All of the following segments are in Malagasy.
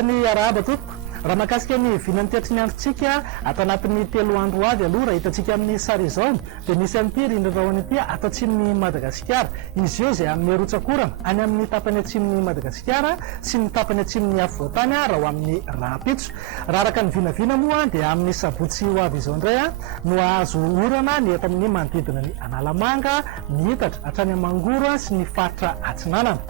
Isany arahaba tompoko raha mahakasika ny vinany teatriny androntsika atao anatin'ny 3 andro avy aloha raha hitantsika amin'ny sary izao dia misy an'ity rindrindraony ity atao atsin'ny Madagasikara. Izy io izay amin'ny arotsakorana any amin'ny tapany atsin'ny Madagasikara sy ny tapany atsin'ny afovoantany raha ho amin'ny Rapitso. Raha araka ny vinavina moa dia amin'ny sabotsy ho avy izao indray no azo orana ny eto amin'ny manodidina ny Analamanga, ny Hitatra, hatrany Mangoro sy ny faritra Atsinanana.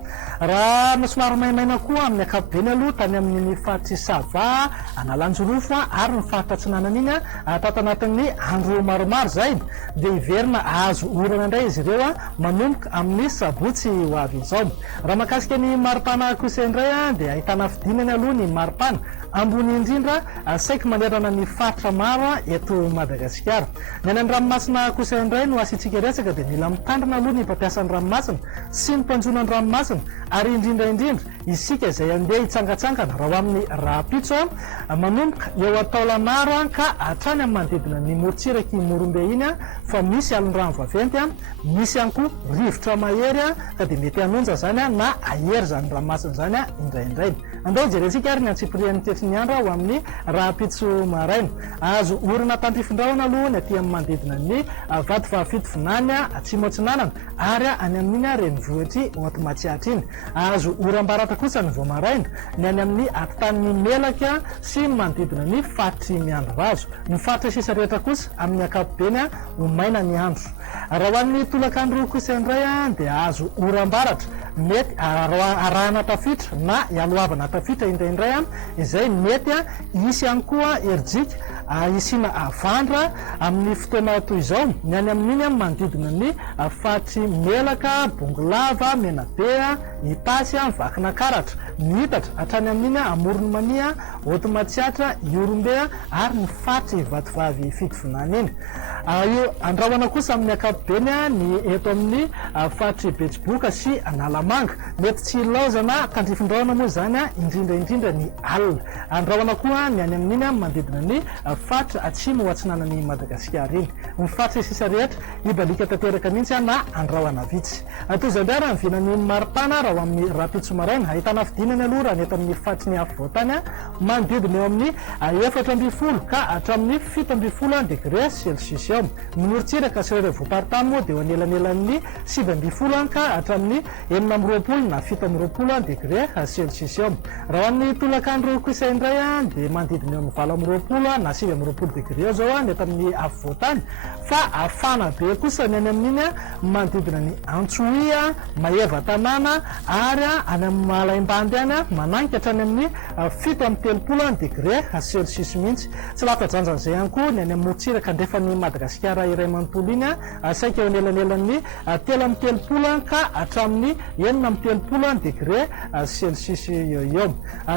Raha somary maimaina koa amin'ny ankapobeny aloha tany amin'ny faritra Sava, Analanjorofo ary ny faritra Atsinanana iny tato anatin'ny andro maromaro zay dia iverina azo orana indray izy ireo manomboka amin'ny sabotsy ho avy izao. Raha mahakasika ny maripana kosa indray dia ahitana fidinany aloha ny maripana ambony indrindra saika manerana ny faritra maro eto Madagasikara. Ny any ranomasina kosa indray no asitsika resaka dia mila mitandrina aloha ny mpampiasan'ny ranomasina sy ny mpanjona ny ranomasina ary indrindra isika izay andeha hitsangatsangana raha amin'ny Rapitso manomboka eo ataolanaro ka hatrany amin'ny manodidina ny morontsiraky Morombe iny fa misy alon-drano vaventy misy ihany koa rivotra mahery ka dia mety hanonja zany na ahery zany ranomasina zany indraindray. Andao jerentsika ary ny antsipirian'ny tetriny andro ho amin'ny Rapitso maraina. Azo orana tandrifindraona aloha ny aty amin'ny manodidina ny Vatovavafitovinany Atsimo Atsinanana ary any amin'iny renivohitry Oantomatsiatra iny. Azo oram-baratra kosa ny voamaraina ny any amin'ny atotan'ny Melaka sy manodidina ny faritry Miandrovazo. Ny faritra sisa rehetra kosa amin'ny ankapobeny ho maina ny andro. Raha ho an'ny tolakandro kosa indray dia azo oram-baratra mety arahana tafitra na ialoavana tafitra indraindray izay mety isy ihany koa erijika isina avandra amin'ny fotoana toy izao ny any amin'iny manodidina ny faritry Melaka, Bongolava, Menabe, Ipasy, Vakinakaratra, ny Hitatra hatrany amin'iny Amorony Mania, Oantomatsiatra, Iorombe ary ny faritry Vatovavy Fitovinany iny. Io andrahoana kosa amin'ny ankapobeny ny eto amin'ny faritry Betsiboka sy Analamanga mety tsy laozana tandrifindraona moa zany indrindra ny alina. Andrahoana koa ny any amin'iny manodidina ny faritra Atsimo ho Atsinanan'ny Madagasikara iny. Ny faritra sisa rehetra ibalika tanteraka mihitsy na andrahoana vitsy. Toy indray raha ny vinan'ny maripana raha ho amin'ny Rapitso maraina ahitana fidinany aloha raha ny eto amin'ny faritry ny afovoantany manodidina eo amin'ny 4 ka hatramin'ny 7 degré Celsius eo. Ny morontsiraka sy ireo voaparitany moa dia eo anelanelan'ny 7 ka hatramin'ny 20 na 17 degré Celsius eo. Raha amin'ny tolakandro kosa indray dia manodidina eo amin'ny 20 na 20 degré eo zao ny eto amin'ny afovoantany fa afana be kosa ny any amin'iny manodidina ny Antsoia, Maheva tanàna ary any amin'ny Malaimbandy any mananika hatrany amin'ny 7 degré Celsius mihitsy. Tsy lafadranjan'izay ihany koa ny any amin'ny morontsiraka andrefany Madagasikara iray manontolo iny saika eo anelanelan'ny 13 ka hatramin'ny 14 degré Celsius eo.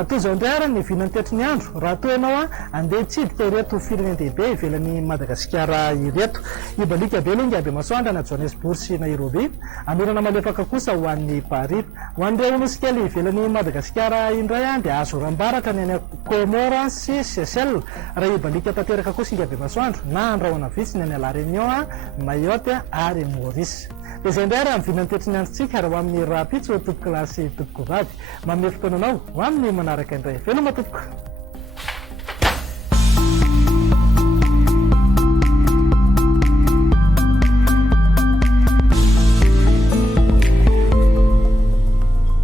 Toy izao indray ary ny vinany tetriny andro raha toa ianao andeha hitsidika ireto firenendehibe ivelan'ny Madagasikara ireto. Ibalika be aloha Ngabe Masoandra na Johannesburg sy Nairobi, anorana malefaka kosa ho an'ny Paris. Ho an'ireo nosy ivelan'ny Madagasikara indray dia azo oram-baratra ny any Comore sy Seychelles raha ibalika tanteraka kosa Ngabe Masoandra na andrahoana vitsy ny any La Réunion, Mayotte ary Maurice. Dia izay indray raha ny vinany tetriny androntsika raha ho amin'ny Rapitso tompoko lahy sy tompoko vavy. Manome fotoananao ho amin'ny manaraka indray. Veloma tompoko.